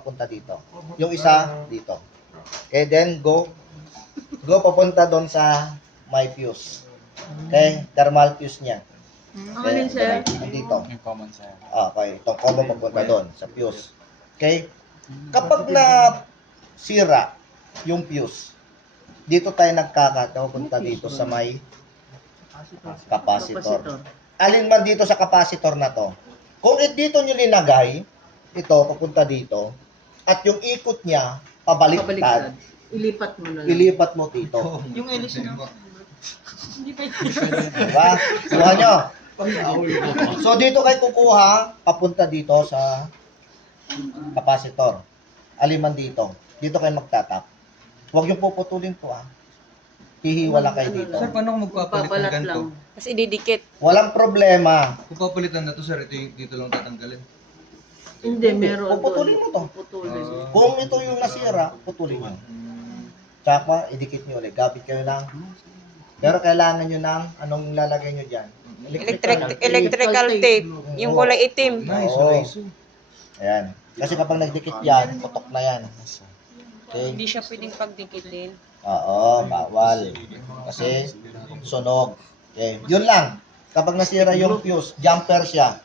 papunta dito. Yung isa, dito. Okay, then go papunta doon sa my fuse. Okay, thermal fuse niya. Ang alin, sir? Dito. Yung common sir. Okay, itong common papunta doon sa fuse. Okay? Kapag na sira yung fuse, dito tayo papunta dito sa may capacitor. Alin man dito sa capacitor na to, kung dito nyo linagay, ito papunta dito, at yung ikot niya, pabaliktad, Ilipat mo na lang. ilipat mo dito. Yung Elis na. Hindi pa Diba? Kuha nyo. So dito kayo kukuha, papunta dito sa capacitor. Aliman dito. Dito kayo magtatap. Huwag yung puputulin to Hihiwa lang kayo dito. Sir, paano kung magpapalit ng Papalat ganito? lang. Tapos ididikit. Walang problema. Kung papalitan na to sir, ito yung dito lang tatanggalin. Hindi, meron. Puputulin mo to. Puputulin. Kung ito yung nasira, putulin nyo. Tsaka, idikit nyo ulit. Gabit kayo ng... Pero kailangan nyo ng... Anong lalagay nyo dyan? Electrical tape. Yung kulay itim. Nice, Oo. nice. Ayan. Kasi kapag nagdikit yan, putok na yan. Okay? Hindi siya pwedeng pagdikitin. Oo, bawal. Kasi sunog. Okay. Yun lang. Kapag nasira yung fuse, jumper siya.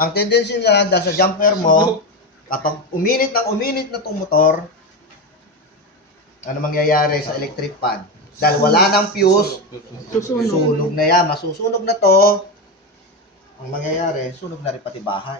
Ang tendency niya dahil sa jumper mo, kapag uminit na itong motor, ano mangyayari sa electric fan? Dahil wala ng fuse, sunog na yan. Masusunog na to, ang mangyayari, sunog na rin pati bahay.